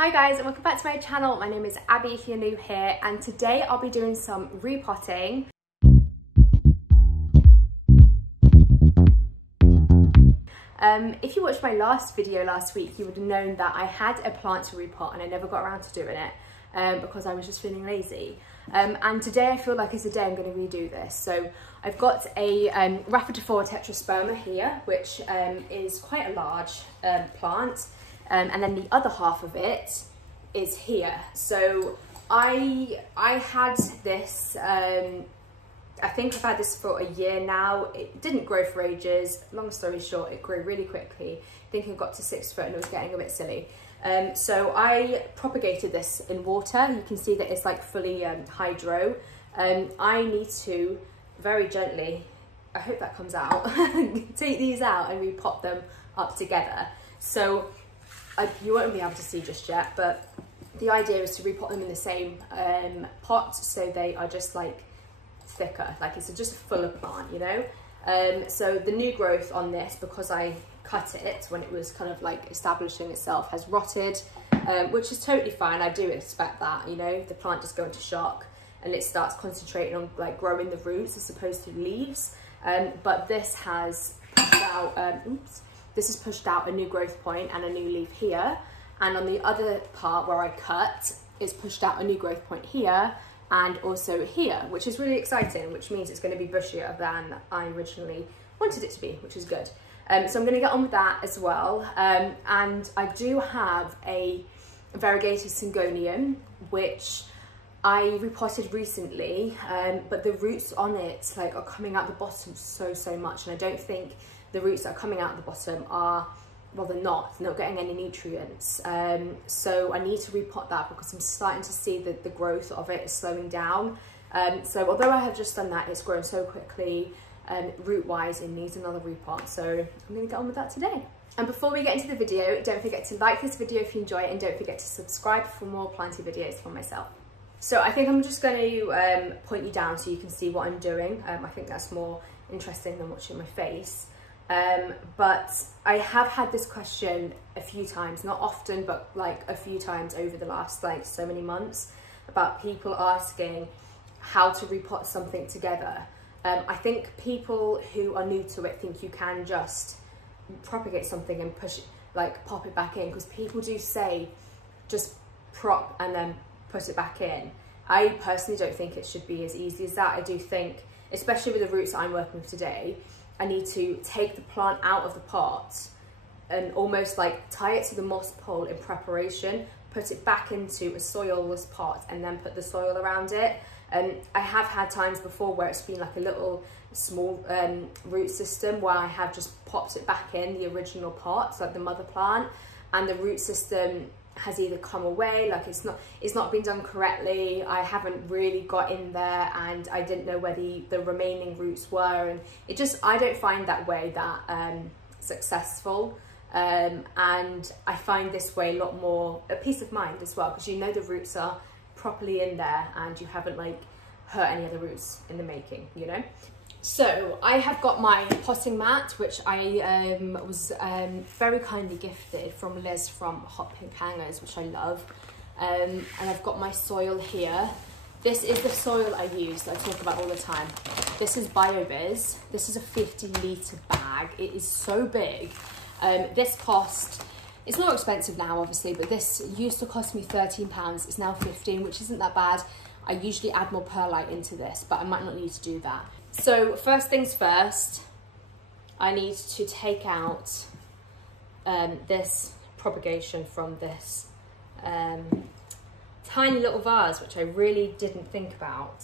Hi guys, and welcome back to my channel. My name is Abby if you're new here, and today I'll be doing some repotting. If you watched my last video last week, you would have known that I had a plant to repot and I never got around to doing it because I was just feeling lazy. And today I feel like it's the day I'm going to redo this. So I've got a Repot tetrasperma here, which is quite a large plant. And then the other half of it is here. So I had this, I think I've had this for a year now. It didn't grow for ages. Long story short, it grew really quickly. I think it got to 6 foot and it was getting a bit silly. So I propagated this in water. You can see that it's like fully hydro. I need to very gently, I hope that comes out, take these out and repot them up together. So you won't be able to see just yet, but the idea is to repot them in the same pot so they are just like thicker, like it's just a fuller plant, you know. So the new growth on this, because I cut it when it was kind of like establishing itself, has rotted, which is totally fine. I do expect that, you know, the plant just go into shock and it starts concentrating on like growing the roots as opposed to leaves. But this has pushed out, this has pushed out a new growth point and a new leaf here. And on the other part where I cut, it's pushed out a new growth point here and also here, which is really exciting, which means it's going to be bushier than I originally wanted it to be, which is good. So I'm going to get on with that as well. And I do have a variegated syngonium, which I repotted recently, but the roots on it like are coming out the bottom so much, and I don't think the roots that are coming out the bottom are, well, they're not getting any nutrients. So I need to repot that because I'm starting to see that the growth of it is slowing down. So although I have just done that, it's grown so quickly root wise, it needs another repot. So I'm going to get on with that today. And before we get into the video, don't forget to like this video if you enjoy it, and don't forget to subscribe for more planting videos from myself. So I think I'm just going to point you down so you can see what I'm doing. I think that's more interesting than watching my face. But I have had this question a few times, not often, but like a few times over the last like so many months, about people asking how to repot something together. I think people who are new to it think you can just propagate something and push it, like pop it back in, because people do say just prop and then put it back in. I personally don't think it should be as easy as that. I do think, especially with the roots that I'm working with today, I need to take the plant out of the pot and almost like tie it to the moss pole in preparation, put it back into a soilless pot and then put the soil around it. I have had times before where it's been like a little small root system where I have just popped it back in the original pot, so like the mother plant, and the root system has either come away, like it's not been done correctly. I haven't really got in there and I didn't know where the remaining roots were, and it just, I don't find that way that successful. And I find this way a lot more a peace of mind as well, because you know the roots are properly in there and you haven't like hurt any other roots in the making, you know. So I have got my potting mat, which I was very kindly gifted from Liz from Hot Pink Hangers, which I love. And I've got my soil here. This is the soil I use that I talk about all the time. This is BioViz. This is a 50-litre bag. It is so big. This cost, it's more expensive now obviously, but this used to cost me £13. It's now 15, which isn't that bad. I usually add more perlite into this, but I might not need to do that. So first things first, I need to take out this propagation from this tiny little vase, which I really didn't think about.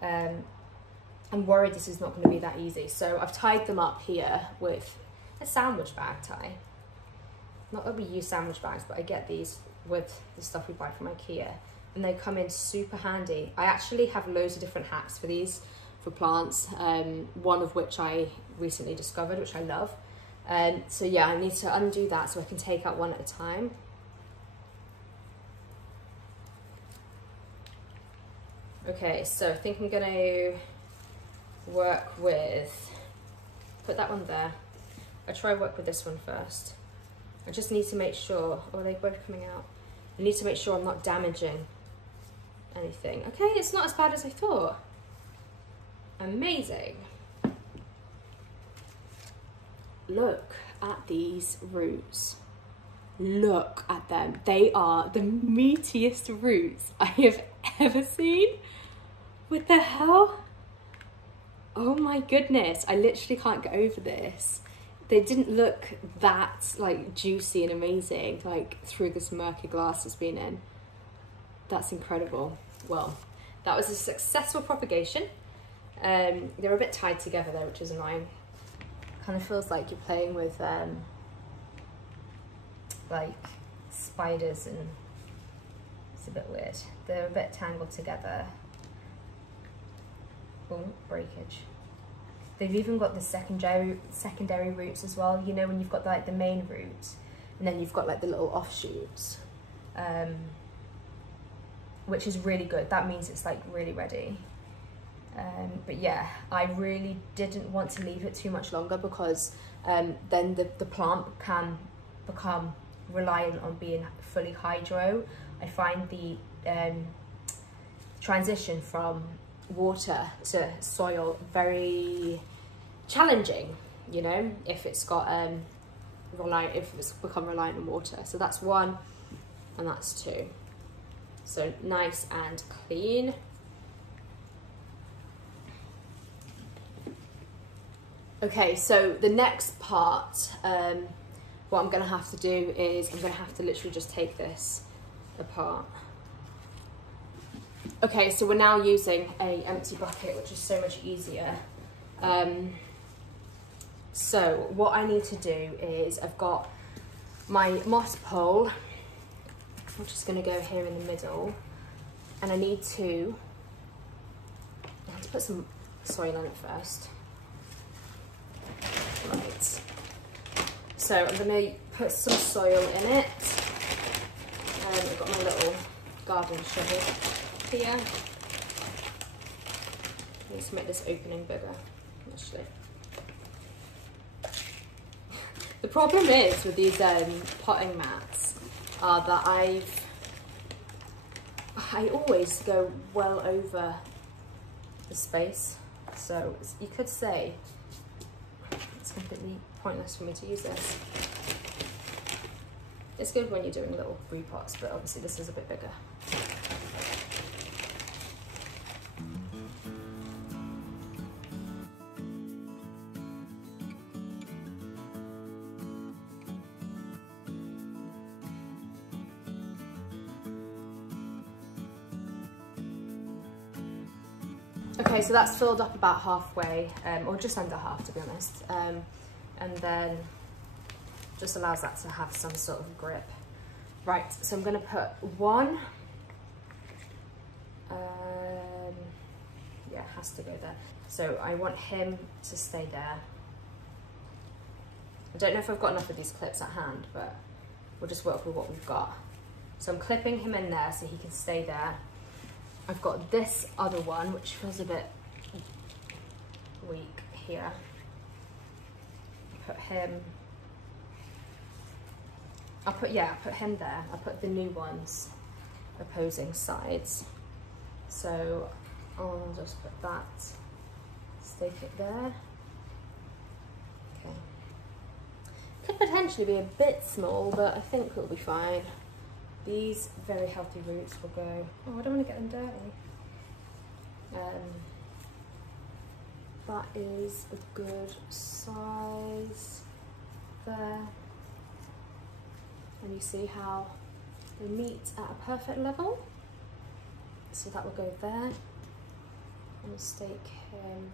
I'm worried this is not going to be that easy. So I've tied them up here with a sandwich bag tie. Not that we use sandwich bags, but I get these with the stuff we buy from IKEA, and they come in super handy. I actually have loads of different hacks for these, for plants, one of which I recently discovered, which I love. So yeah, I need to undo that so I can take out one at a time. Okay, so I think I'm gonna work with, put that one there. I try work with this one first. I just need to make sure, oh, are they both coming out? I need to make sure I'm not damaging anything. Okay, it's not as bad as I thought. Amazing. Look at these roots. Look at them. They are the meatiest roots I have ever seen. What the hell? Oh my goodness, I literally can't get over this. They didn't look that like juicy and amazing like through this murky glass it's been in. That's incredible. Well, that was a successful propagation. They're a bit tied together though, which is annoying. Kind of feels like you're playing with like spiders, and it's a bit weird. They're a bit tangled together. Oh, breakage. They've even got the secondary roots as well. You know, when you've got like the main roots and then you've got like the little offshoots, which is really good. That means it's like really ready. But yeah, I really didn't want to leave it too much longer because then the plant can become reliant on being fully hydro. I find the transition from water to soil very challenging, you know, if it's got if it's become reliant on water. So that's one, and that's two. So nice and clean. Okay, so the next part, what I'm gonna have to do is I'm gonna have to literally just take this apart. Okay, so we're now using an empty bucket, which is so much easier. So what I need to do is I've got my moss pole, which is going to go here in the middle, and I need to put some soil in it first. Right. So I'm going to put some soil in it. I've got my little garden shovel here. I need to make this opening bigger, actually. The problem is with these potting mats are that I always go well over the space, so you could say it's completely pointless for me to use this. It's good when you're doing little repots, but obviously this is a bit bigger. Okay, so that's filled up about halfway, or just under half to be honest, and then just allows that to have some sort of grip. Right, so I'm going to put one, yeah, it has to go there. So I want him to stay there. I don't know if I've got enough of these clips at hand, but we'll just work with what we've got. So I'm clipping him in there so he can stay there. I've got this other one, which feels a bit weak here. Put him, I'll put him there. I'll put the new ones opposing sides. So I'll just put that, stick it there. Okay. Could potentially be a bit small, but I think it'll be fine. These very healthy roots will go, oh, I don't want to get them dirty. That is a good size there. And you see how they meet at a perfect level. So that will go there. And stake him.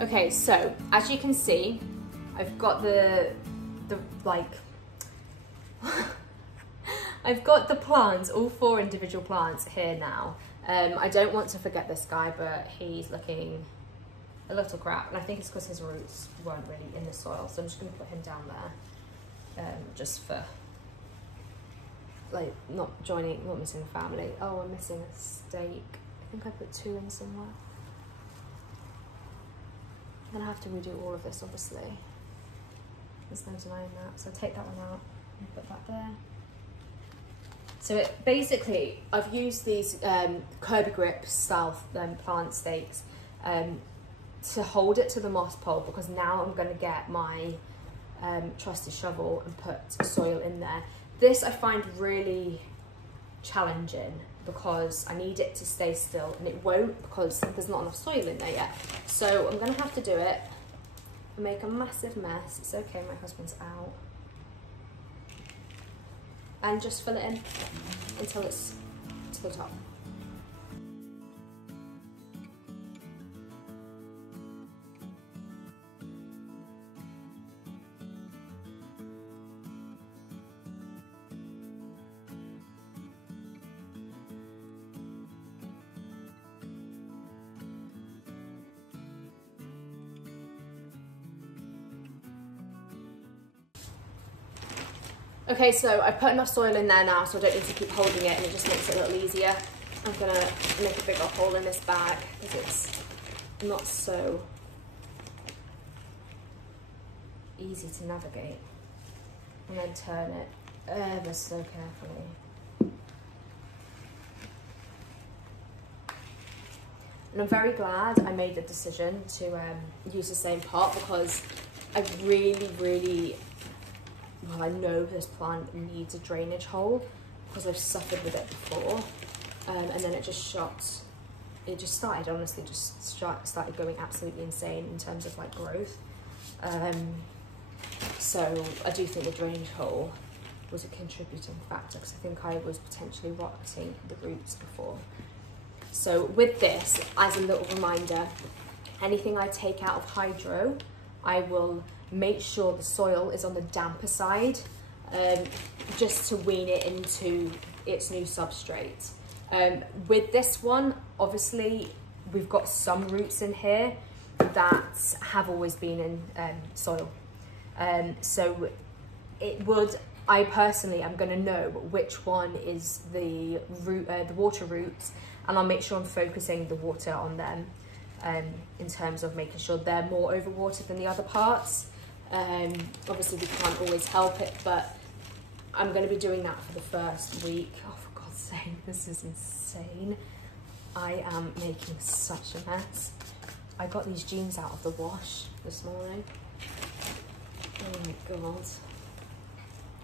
Okay, so as you can see, I've got the like I've got the plants, all 4 individual plants here now. I don't want to forget this guy, but he's looking a little crap, and I think it's because his roots weren't really in the soil, so I'm just going to put him down there, just for like not missing a family. Oh, I'm missing a stake. I think I put 2 in somewhere. I'm gonna have to redo all of this, obviously. There's no denying that. So take that one out and put that there. So basically, I've used these Kirby grip style plant stakes to hold it to the moss pole, because now I'm going to get my trusty shovel and put soil in there. This I find really challenging because I need it to stay still, and it won't because there's not enough soil in there yet. So I'm going to have to do it and make a massive mess. It's okay, my husband's out. And just fill it in until it's to the top. Okay, so I've put enough soil in there now, so I don't need to keep holding it, and it just makes it a little easier. I'm gonna make a bigger hole in this bag because it's not so easy to navigate. And then turn it ever so carefully. And I'm very glad I made the decision to use the same pot, because I really, well, I know this plant needs a drainage hole because I've suffered with it before, and then it just started, honestly, started going absolutely insane in terms of like growth. So I do think the drainage hole was a contributing factor, because I think I was potentially rotting the roots before. So with this, as a little reminder, anything I take out of hydro, I will make sure the soil is on the damper side, just to wean it into its new substrate. With this one, obviously, we've got some roots in here that have always been in soil. So I personally am going to know which one is the water roots, and I'll make sure I'm focusing the water on them in terms of making sure they're more overwatered than the other parts. Obviously we can't always help it, but I'm going to be doing that for the first week. Oh, for God's sake, this is insane. I am making such a mess. I got these jeans out of the wash this morning. Oh my God.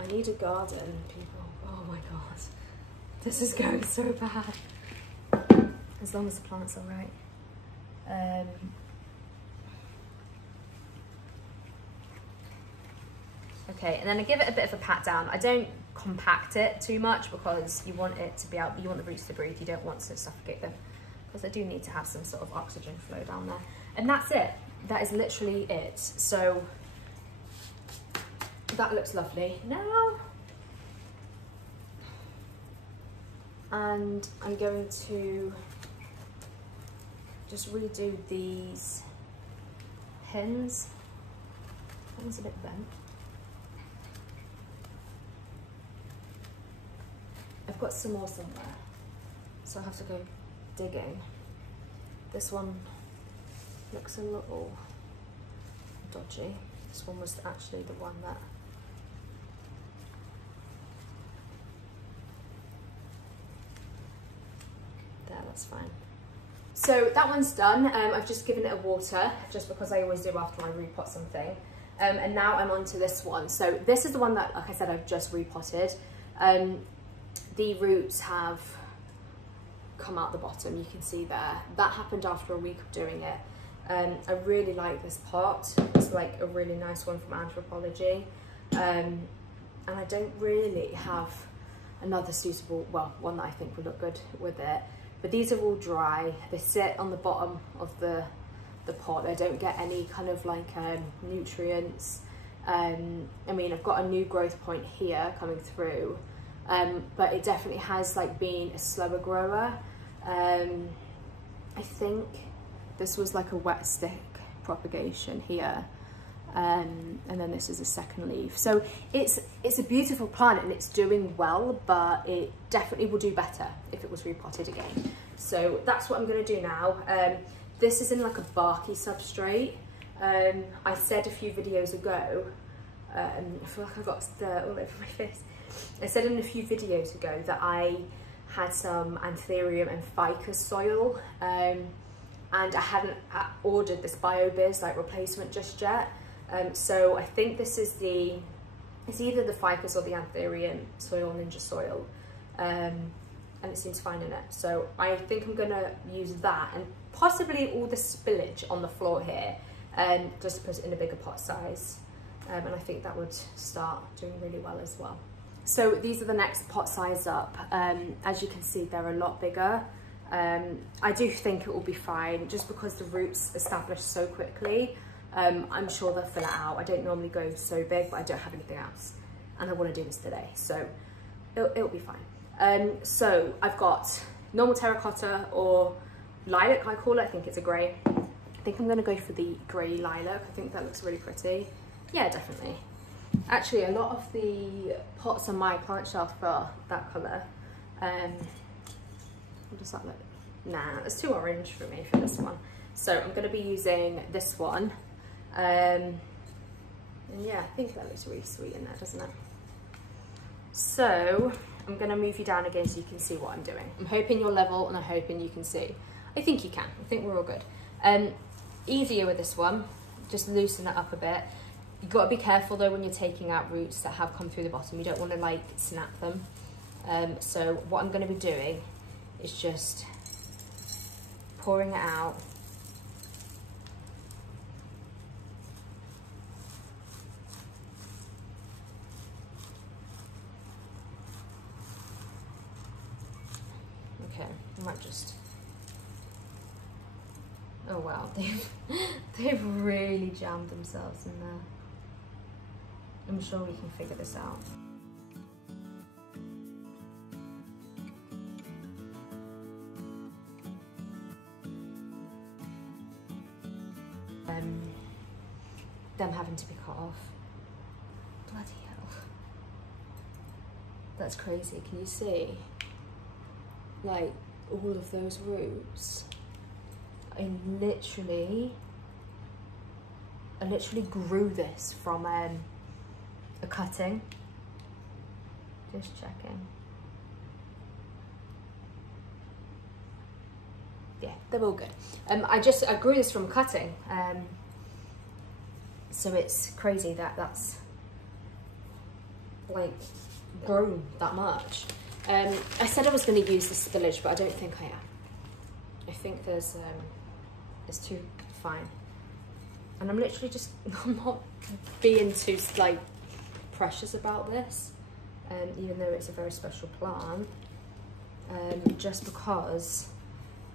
I need a garden, people. Oh my God. This is going so bad. As long as the plant's all right. Okay, and then I give it a bit of a pat down. I don't compact it too much because you want it to be out, you want the roots to breathe, you don't want to suffocate them, because they do need to have some sort of oxygen flow down there. And that's it. That is literally it. So that looks lovely now. And I'm going to just redo these pins. That one's a bit bent. I've got some more somewhere, so I have to go digging. This one looks a little dodgy. This one was actually the one that that's fine. So that one's done. I've just given it a water, just because I always do after I repot something. And now I'm on to this one. So this is the one that, like I said, I've just repotted. The roots have come out the bottom, you can see there. That happened after a week of doing it. I really like this pot. It's like a really nice one from Anthropology. And I don't really have another suitable, well, one that I think would look good with it. But these are all dry. They sit on the bottom of the pot. They don't get any kind of like nutrients. I mean, I've got a new growth point here coming through. but it definitely has like been a slower grower. I think this was like a wet stick propagation here, and then this is a second leaf. So it's a beautiful plant and it's doing well, but it definitely will do better if it was repotted again. So that's what I'm going to do now. This is in like a barky substrate. I said a few videos ago, I feel like I got dirt all over my face. I said in a few videos ago that I had some anthurium and ficus soil, and I hadn't ordered this BioBiz like replacement just yet. So I think this is it's either the ficus or the anthurium soil, ninja soil, and it seems fine in it. So I think I'm gonna use that and possibly all the spillage on the floor here, just to put it in a bigger pot size. And I think that would start doing really well as well. So these are the next pot size up. As you can see, they're a lot bigger. I do think it will be fine just because the roots establish so quickly. I'm sure they'll fill it out. I don't normally go so big, but I don't have anything else. And I want to do this today, so it'll be fine. So I've got normal terracotta or lilac, I call it. I think it's a grey. I think I'm going to go for the grey lilac. I think that looks really pretty. Yeah, definitely. Actually, a lot of the pots on my plant shelf are that colour. What does that look? Nah, it's too orange for me for this one. So I'm going to be using this one. And yeah, I think that looks really sweet in there, doesn't it? So I'm going to move you down again so you can see what I'm doing. I'm hoping you're level and I'm hoping you can see. I think you can. I think we're all good. Easier with this one. Just loosen it up a bit. You've got to be careful though when you're taking out roots that have come through the bottom. You don't want to like snap them. So what I'm going to be doing is just pouring it out. Okay, I might just... Oh wow, they've really jammed themselves in there. I'm sure we can figure this out. Them having to be cut off. Bloody hell. That's crazy, can you see? Like, all of those roots. I literally grew this from a cutting. Just checking. Yeah, they're all good. I grew this from cutting. So it's crazy that that's like grown that much. I said I was going to use the spillage, but I don't think I am. I think there's it's too fine. And I'm literally just, I'm not being too like precious about this, even though it's a very special plant, just because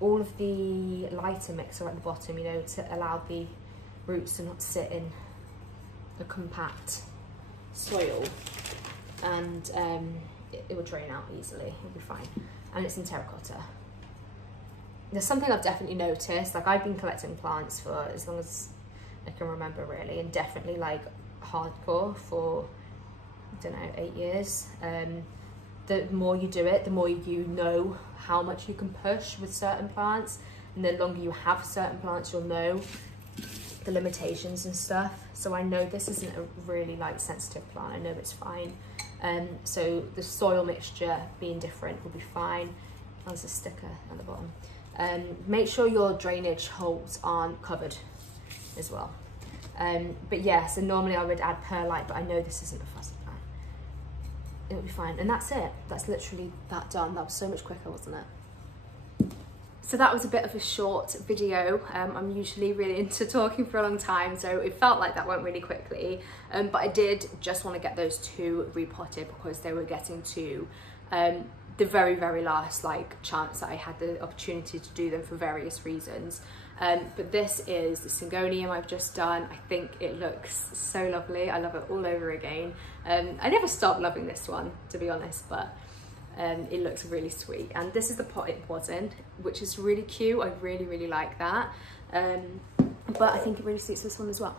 all of the lighter mix are at the bottom, you know, to allow the roots to not sit in a compact soil, and it will drain out easily, it'll be fine. And it's in terracotta. There's something I've definitely noticed, like I've been collecting plants for as long as I can remember really, and definitely like hardcore for, I don't know, 8 years. The more you do it, the more you know how much you can push with certain plants, and the longer you have certain plants, you'll know the limitations and stuff. So I know this isn't a really like sensitive plant, I know it's fine. So the soil mixture being different will be fine. There's a sticker at the bottom. Make sure your drainage holes aren't covered as well. But yeah, so normally I would add perlite, but I know this isn't a fussy plant. It'll be fine, and that's it. That's literally that done. That was so much quicker, wasn't it? So that was a bit of a short video. I'm usually really into talking for a long time, so it felt like that went really quickly. But I did just want to get those two repotted because they were getting to the very last chance that I had the opportunity to do them for various reasons. But this is the Syngonium I've just done. I think it looks so lovely. I love it all over again. I never stopped loving this one, to be honest, but it looks really sweet. And this is the pot it was in, which is really cute. I really like that. But I think it really suits this one as well.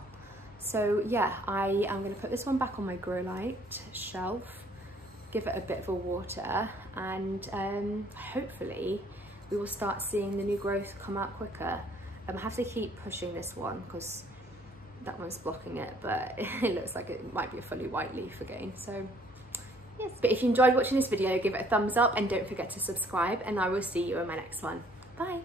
So yeah, I am going to put this one back on my grow light shelf, give it a bit of a water, and hopefully we will start seeing the new growth come out quicker. I have to keep pushing this one because that one's blocking it, but it looks like it might be a fully white leaf again. So yes, but if you enjoyed watching this video, give it a thumbs up and don't forget to subscribe, and I will see you in my next one. Bye.